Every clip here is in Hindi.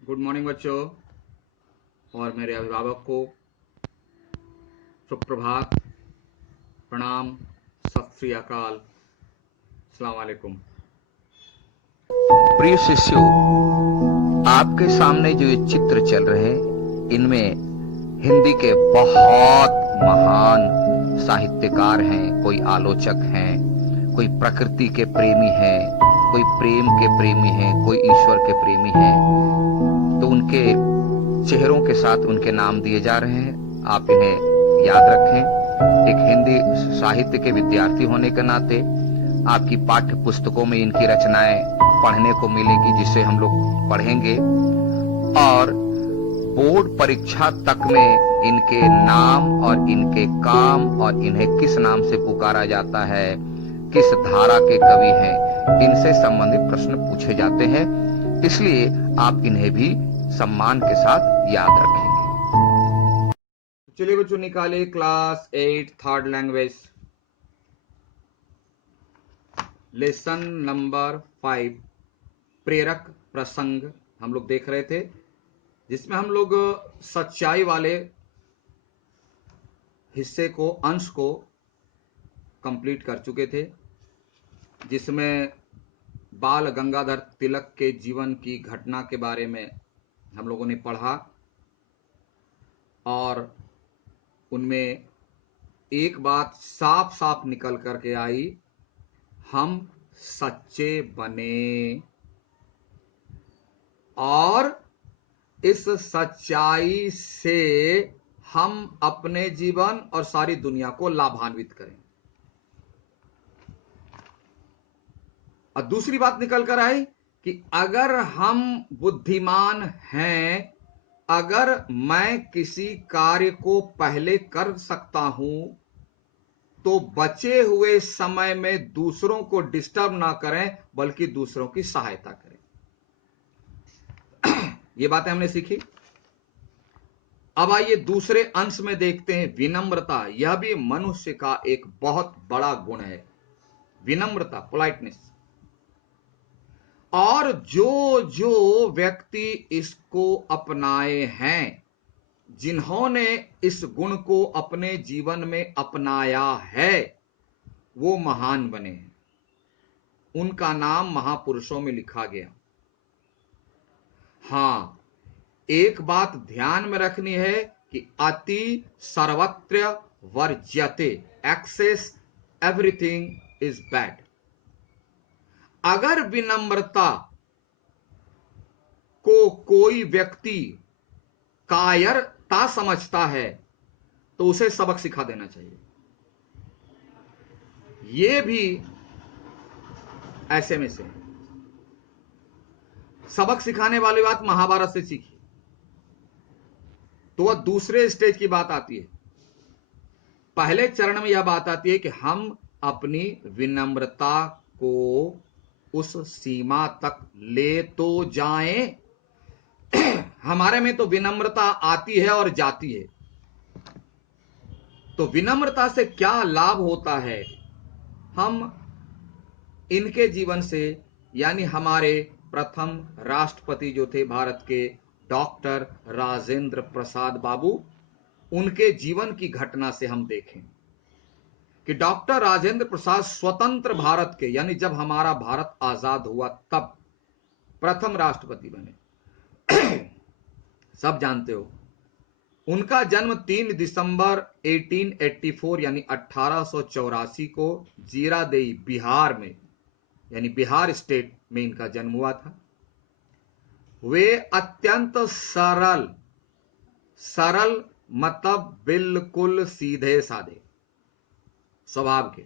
गुड मॉर्निंग बच्चों और मेरे अभिभावक को सुप्रभात, प्रणाम, सत श्री अकाल, अस्सलाम वालेकुम। प्रिय शिष्यों, आपके सामने जो ये चित्र चल रहे हैं, इनमें हिंदी के बहुत महान साहित्यकार हैं, कोई आलोचक हैं, कोई प्रकृति के प्रेमी हैं, कोई प्रेम के प्रेमी हैं, कोई ईश्वर के प्रेमी हैं। तो उनके चेहरों के साथ उनके नाम दिए जा रहे हैं। आप इन्हें याद रखें। एक हिंदी साहित्य के विद्यार्थी होने के नाते आपकी पाठ्य पुस्तकों में इनकी रचनाएं पढ़ने को मिलेगी, जिसे हम लोग पढ़ेंगे और बोर्ड परीक्षा तक में इनके नाम और इनके काम और इन्हें किस नाम से पुकारा जाता है, किस धारा के कवि हैं, इनसे संबंधित प्रश्न पूछे जाते हैं। इसलिए आप इन्हें भी सम्मान के साथ याद रखेंगे। चलिए बच्चों, निकालिए class 8 third language lesson number 5 प्रेरक प्रसंग हम लोग देख रहे थे, जिसमें हम लोग सच्चाई वाले हिस्से को, अंश को कंप्लीट कर चुके थे, जिसमें बाल गंगाधर तिलक के जीवन की घटना के बारे में हम लोगों ने पढ़ा और उनमें एक बात साफ साफ निकल करके आई, हम सच्चे बने और इस सच्चाई से हम अपने जीवन और सारी दुनिया को लाभान्वित करें। और दूसरी बात निकल कर आई कि अगर हम बुद्धिमान हैं, अगर मैं किसी कार्य को पहले कर सकता हूं, तो बचे हुए समय में दूसरों को डिस्टर्ब ना करें, बल्कि दूसरों की सहायता करें। ये बातें हमने सीखी। अब आइए दूसरे अंश में देखते हैं, विनम्रता। यह भी मनुष्य का एक बहुत बड़ा गुण है, विनम्रता, पोलाइटनेस। और जो जो व्यक्ति इसको अपनाए हैं, जिन्होंने इस गुण को अपने जीवन में अपनाया है, वो महान बने हैं। उनका नाम महापुरुषों में लिखा गया। हां, एक बात ध्यान में रखनी है कि अति सर्वत्र वर्ज्यते, एक्सेस एवरीथिंग इज बैड। अगर विनम्रता को कोई व्यक्ति कायरता समझता है, तो उसे सबक सिखा देना चाहिए। यह भी ऐसे में से सबक सिखाने वाली बात महाभारत से सीखी, तो वह दूसरे स्टेज की बात आती है। पहले चरण में यह बात आती है कि हम अपनी विनम्रता को उस सीमा तक ले तो जाएं। हमारे में तो विनम्रता आती है और जाती है। तो विनम्रता से क्या लाभ होता है? हम इनके जीवन से, यानी हमारे प्रथम राष्ट्रपति जो थे भारत के, डॉक्टर राजेंद्र प्रसाद बाबू, उनके जीवन की घटना से हम देखें कि डॉक्टर राजेंद्र प्रसाद स्वतंत्र भारत के, यानी जब हमारा भारत आजाद हुआ तब प्रथम राष्ट्रपति बने। सब जानते हो, उनका जन्म 3 दिसंबर 1884 यानी 1884 को जीरादेई, बिहार में, यानी बिहार स्टेट में इनका जन्म हुआ था। वे अत्यंत सरल सरल मतलब बिल्कुल सीधे साधे स्वभाव के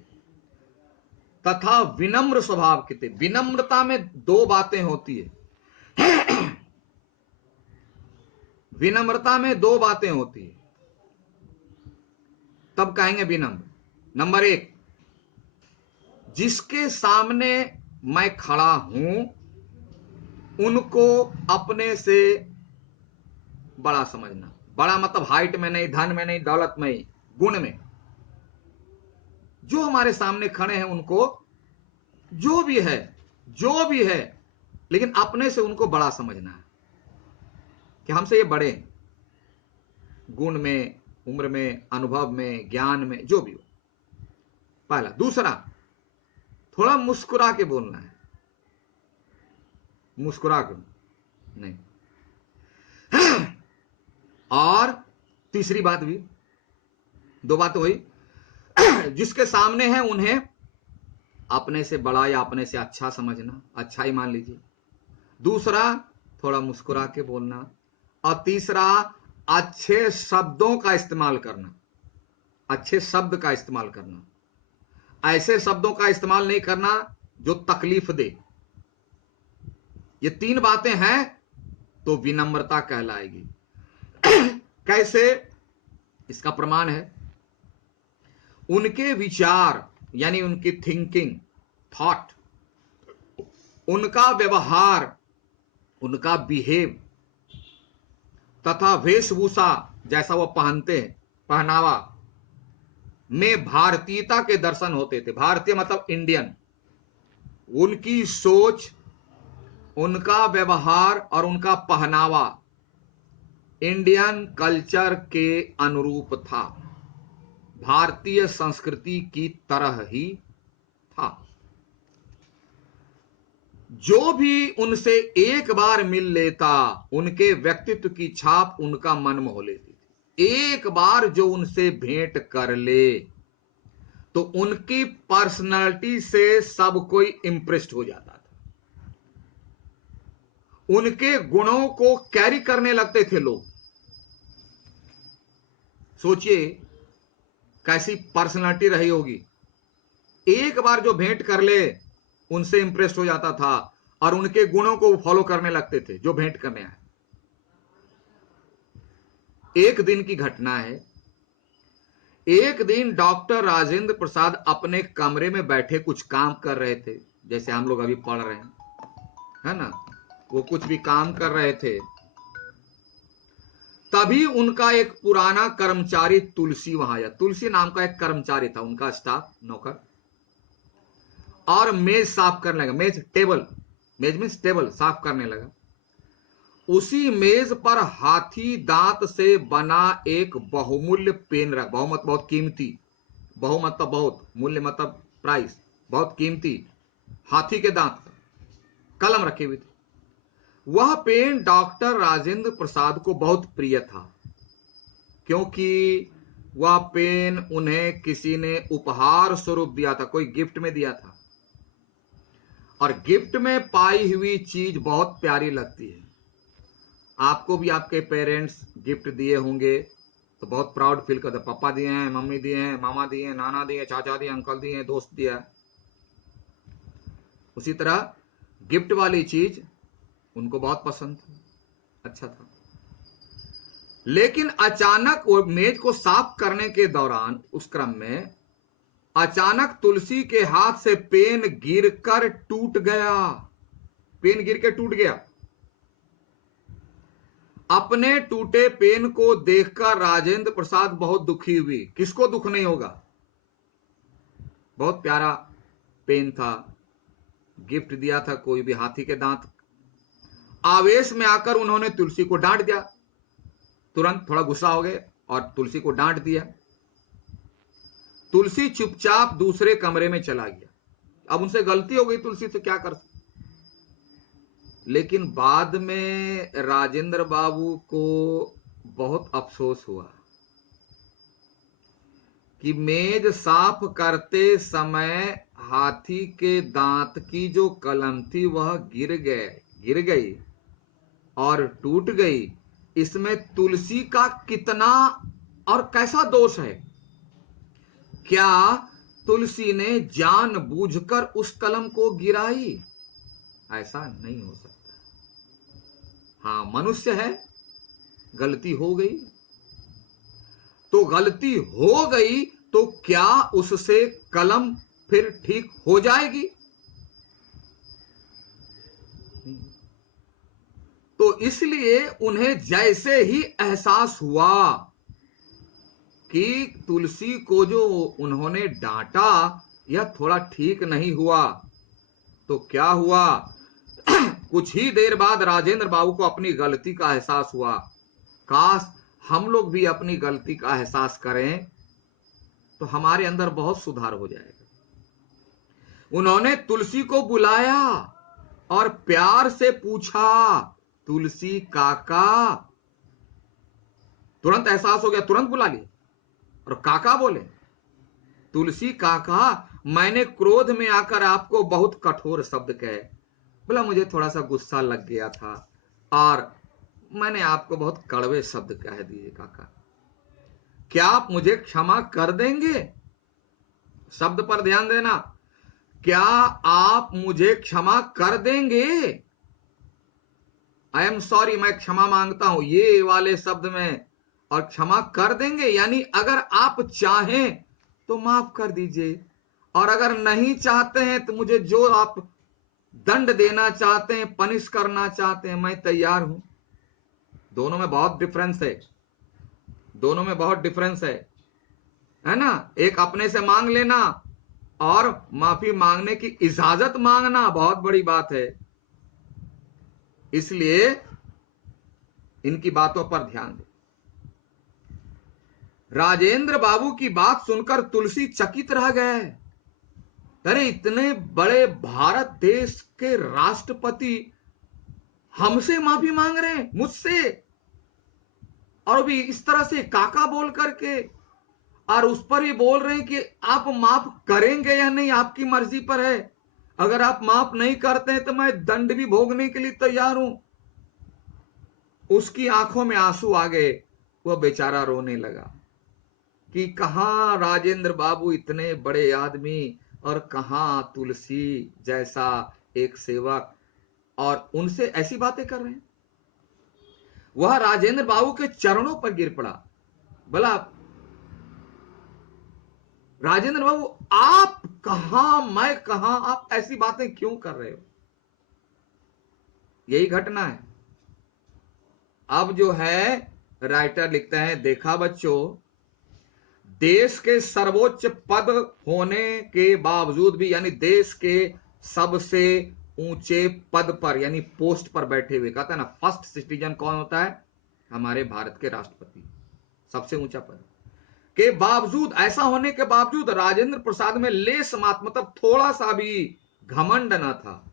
तथा विनम्र स्वभाव के थे। विनम्रता में दो बातें होती है। विनम्रता में दो बातें होती है, तब कहेंगे विनम्र। नंबर एक, जिसके सामने मैं खड़ा हूं उनको अपने से बड़ा समझना। बड़ा मतलब हाइट में नहीं, धन में नहीं, दौलत में ही, गुण में। जो हमारे सामने खड़े हैं उनको जो भी है लेकिन अपने से उनको बड़ा समझना है। कि हमसे ये बड़े हैं, गुण में, उम्र में, अनुभव में, ज्ञान में, जो भी हो। पहला। दूसरा, थोड़ा मुस्कुरा के बोलना है, मुस्कुरा कर नहीं। और तीसरी बात भी, दो बात हुई, जिसके सामने है उन्हें अपने से बड़ा या अपने से अच्छा समझना, अच्छा ही मान लीजिए। दूसरा, थोड़ा मुस्कुरा के बोलना। और तीसरा, अच्छे शब्दों का इस्तेमाल करना, अच्छे शब्द का इस्तेमाल करना, ऐसे शब्दों का इस्तेमाल नहीं करना जो तकलीफ दे। ये तीन बातें हैं तो विनम्रता कहलाएगी। कैसे? इसका प्रमाण है उनके विचार, यानी उनकी थिंकिंग, थॉट, उनका व्यवहार, उनका बिहेव तथा वेशभूषा, जैसा वो पहनते हैं, पहनावा में भारतीयता के दर्शन होते थे। भारतीय मतलब इंडियन। उनकी सोच, उनका व्यवहार और उनका पहनावा इंडियन कल्चर के अनुरूप था, भारतीय संस्कृति की तरह ही था। जो भी उनसे एक बार मिल लेता, उनके व्यक्तित्व की छाप उनका मन मोह लेती थी। एक बार जो उनसे भेंट कर ले तो उनकी पर्सनालिटी से सब कोई इंप्रेस्ड हो जाता था, उनके गुणों को कैरी करने लगते थे लोग। सोचिए कैसी पर्सनालिटी रही होगी। एक बार जो भेंट कर ले उनसे इंप्रेस्ड हो जाता था और उनके गुणों को फॉलो करने लगते थे जो भेंट करने आए। एक दिन की घटना है। एक दिन डॉक्टर राजेंद्र प्रसाद अपने कमरे में बैठे कुछ काम कर रहे थे, जैसे हम लोग अभी पढ़ रहे हैं, है ना। वो कुछ भी काम कर रहे थे, तभी उनका एक पुराना कर्मचारी तुलसी वहां आया। तुलसी नाम का एक कर्मचारी था, उनका स्टाफ, नौकर, और मेज साफ करने लगा। मेज, टेबल, मेज मीन्स टेबल साफ करने लगा। उसी मेज पर हाथी दांत से बना एक बहुमूल्य पेन रखा। बहु मतलब बहुत कीमती, बहु मतलब बहुत, मूल्य मतलब प्राइस, बहुत कीमती हाथी के दांत कलम रखी हुई थी। वह पेन डॉक्टर राजेंद्र प्रसाद को बहुत प्रिय था, क्योंकि वह पेन उन्हें किसी ने उपहार स्वरूप दिया था, कोई गिफ्ट में दिया था। और गिफ्ट में पाई हुई चीज बहुत प्यारी लगती है। आपको भी आपके पेरेंट्स गिफ्ट दिए होंगे तो बहुत प्राउड फील करते, पापा दिए हैं, मम्मी दिए हैं, मामा दिए हैं, नाना दिए, चाचा दिए, अंकल दिए, दोस्त दिया। उसी तरह गिफ्ट वाली चीज उनको बहुत पसंद थी, अच्छा था। लेकिन अचानक वो मेज को साफ करने के दौरान, उस क्रम में अचानक तुलसी के हाथ से पेन गिरकर टूट गया। पेन गिर के टूट गया। अपने टूटे पेन को देखकर राजेंद्र प्रसाद बहुत दुखी हुई। किसको दुख नहीं होगा, बहुत प्यारा पेन था, गिफ्ट दिया था कोई भी, हाथी के दांत। आवेश में आकर उन्होंने तुलसी को डांट दिया, तुरंत थोड़ा गुस्सा हो गए और तुलसी को डांट दिया। तुलसी चुपचाप दूसरे कमरे में चला गया। अब उनसे गलती हो गई, तुलसी से क्या कर सकते। लेकिन बाद में राजेंद्र बाबू को बहुत अफसोस हुआ कि मेज साफ करते समय हाथी के दांत की जो कलम थी वह गिर गई और टूट गई। इसमें तुलसी का कितना और कैसा दोष है? क्या तुलसी ने जानबूझकर उस कलम को गिराई? ऐसा नहीं हो सकता। हाँ, मनुष्य है, गलती हो गई तो गलती हो गई, तो क्या उससे कलम फिर ठीक हो जाएगी? तो इसलिए उन्हें जैसे ही एहसास हुआ कि तुलसी को जो उन्होंने डांटा यह थोड़ा ठीक नहीं हुआ, तो क्या हुआ, कुछ ही देर बाद राजेंद्र बाबू को अपनी गलती का एहसास हुआ। काश हम लोग भी अपनी गलती का एहसास करें तो हमारे अंदर बहुत सुधार हो जाएगा। उन्होंने तुलसी को बुलाया और प्यार से पूछा, तुलसी काका। तुरंत एहसास हो गया, तुरंत बुला लिया और काका बोले, तुलसी काका, मैंने क्रोध में आकर आपको बहुत कठोर शब्द कहे। बोला, मुझे थोड़ा सा गुस्सा लग गया था और मैंने आपको बहुत कड़वे शब्द कह दिए काका। क्या आप मुझे क्षमा कर देंगे? शब्द पर ध्यान देना। क्या आप मुझे क्षमा कर देंगे? आई एम सॉरी, मैं क्षमा मांगता हूं, ये वाले शब्द में। और क्षमा कर देंगे यानी अगर आप चाहें तो माफ कर दीजिए, और अगर नहीं चाहते हैं तो मुझे जो आप दंड देना चाहते हैं, पनिश करना चाहते हैं, मैं तैयार हूं। दोनों में बहुत डिफरेंस है, दोनों में बहुत डिफरेंस है ना। एक अपने से मांग लेना और माफी मांगने की इजाजत मांगना बहुत बड़ी बात है। इसलिए इनकी बातों पर ध्यान दें। राजेंद्र बाबू की बात सुनकर तुलसी चकित रह गए। अरे, इतने बड़े भारत देश के राष्ट्रपति हमसे माफी मांग रहे हैं, मुझसे, और भी इस तरह से काका बोल करके, और उस पर भी बोल रहे हैं कि आप माफ करेंगे या नहीं, आपकी मर्जी पर है। अगर आप माफ नहीं करते हैं तो मैं दंड भी भोगने के लिए तैयार हूं। उसकी आंखों में आंसू आ गए, वह बेचारा रोने लगा कि कहां राजेंद्र बाबू इतने बड़े आदमी और कहां तुलसी जैसा एक सेवक, और उनसे ऐसी बातें कर रहे हैं। वह राजेंद्र बाबू के चरणों पर गिर पड़ा। बोला, राजेंद्र बाबू, आप कहां, मैं कहां, आप ऐसी बातें क्यों कर रहे हो? यही घटना है। अब जो है राइटर लिखते हैं, देखा बच्चों, देश के सर्वोच्च पद होने के बावजूद भी, यानी देश के सबसे ऊंचे पद पर यानी पोस्ट पर बैठे हुए, कहता है ना फर्स्ट सिटीजन कौन होता है? हमारे भारत के राष्ट्रपति, सबसे ऊंचा पद के बावजूद, ऐसा होने के बावजूद राजेंद्र प्रसाद में लेस मात्र, मतलब थोड़ा सा भी घमंड न था।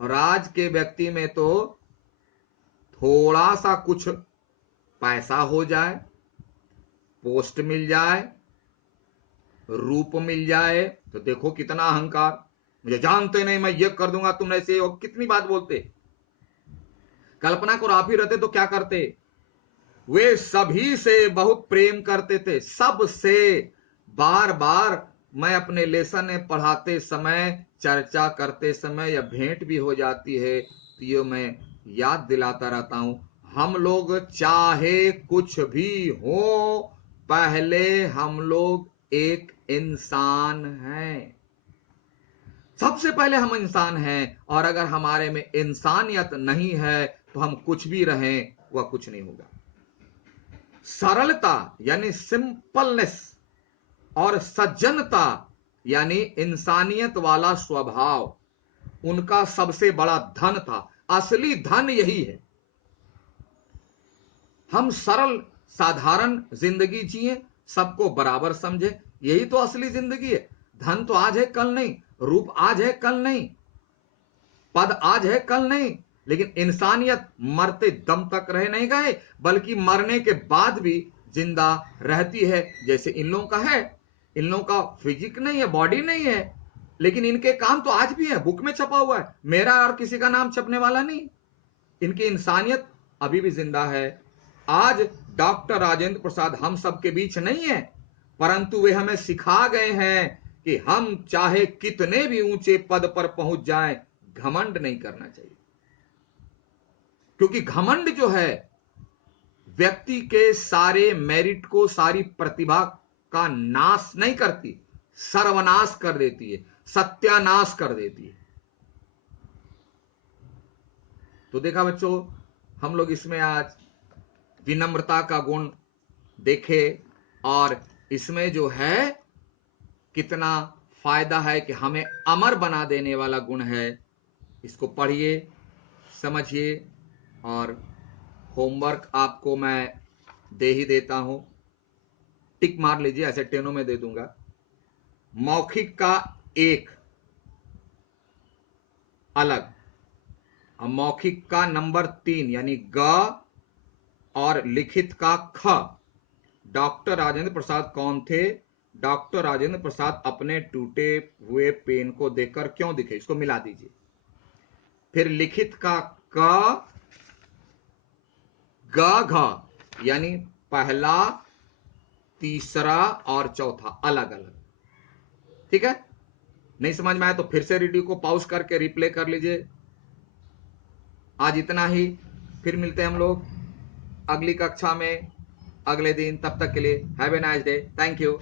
और आज के व्यक्ति में तो थोड़ा सा कुछ पैसा हो जाए, पोस्ट मिल जाए, रूप मिल जाए, तो देखो कितना अहंकार, मुझे जानते नहीं, मैं ये कर दूंगा, तुम ऐसे, और कितनी बात बोलते। कल्पना को आप ही रहते तो क्या करते? वे सभी से बहुत प्रेम करते थे, सबसे। बार बार मैं अपने लेसन में पढ़ाते समय, चर्चा करते समय या भेंट भी हो जाती है तो ये मैं याद दिलाता रहता हूं, हम लोग चाहे कुछ भी हो, पहले हम लोग एक इंसान हैं। सबसे पहले हम इंसान हैं, और अगर हमारे में इंसानियत नहीं है तो हम कुछ भी रहें, वह कुछ नहीं होगा। सरलता यानी सिंपलनेस और सज्जनता यानी इंसानियत वाला स्वभाव उनका सबसे बड़ा धन था। असली धन यही है। हम सरल साधारण जिंदगी जिए, सबको बराबर समझे, यही तो असली जिंदगी है। धन तो आज है कल नहीं, रूप आज है कल नहीं, पद आज है कल नहीं, लेकिन इंसानियत मरते दम तक रह नहीं गए, बल्कि मरने के बाद भी जिंदा रहती है। जैसे इन लोगों का है, इन लोगों का फिजिक नहीं है, बॉडी नहीं है, लेकिन इनके काम तो आज भी है, बुक में छपा हुआ है, मेरा और किसी का नाम छपने वाला नहीं। इनकी इंसानियत अभी भी जिंदा है। आज डॉक्टर राजेंद्र प्रसाद हम सबके बीच नहीं है, परंतु वे हमें सिखा गए हैं कि हम चाहे कितने भी ऊंचे पद पर पहुंच जाएं, घमंड नहीं करना चाहिए। क्योंकि घमंड जो है व्यक्ति के सारे मेरिट को, सारी प्रतिभा का नाश नहीं करती, सर्वनाश कर देती है, सत्यानाश कर देती है। तो देखा बच्चों, हम लोग इसमें आज विनम्रता का गुण देखे, और इसमें जो है कितना फायदा है कि हमें अमर बना देने वाला गुण है। इसको पढ़िए, समझिए, और होमवर्क आपको मैं दे ही देता हूं, टिक मार लीजिए, ऐसे टेनों में दे दूंगा। मौखिक का एक अलग, मौखिक का नंबर 3 यानी ग, और लिखित का ख। डॉक्टर राजेंद्र प्रसाद कौन थे? डॉक्टर राजेंद्र प्रसाद अपने टूटे हुए पेन को देखकर क्यों दिखे? इसको मिला दीजिए। फिर लिखित का क, ग, घ, यानी पहला, तीसरा और चौथा अलग अलग। ठीक है? नहीं समझ में आया तो फिर से वीडियो को पॉज करके रिप्ले कर लीजिए। आज इतना ही, फिर मिलते हैं हम लोग अगली कक्षा में अगले दिन। तब तक के लिए have a nice day. Thank you.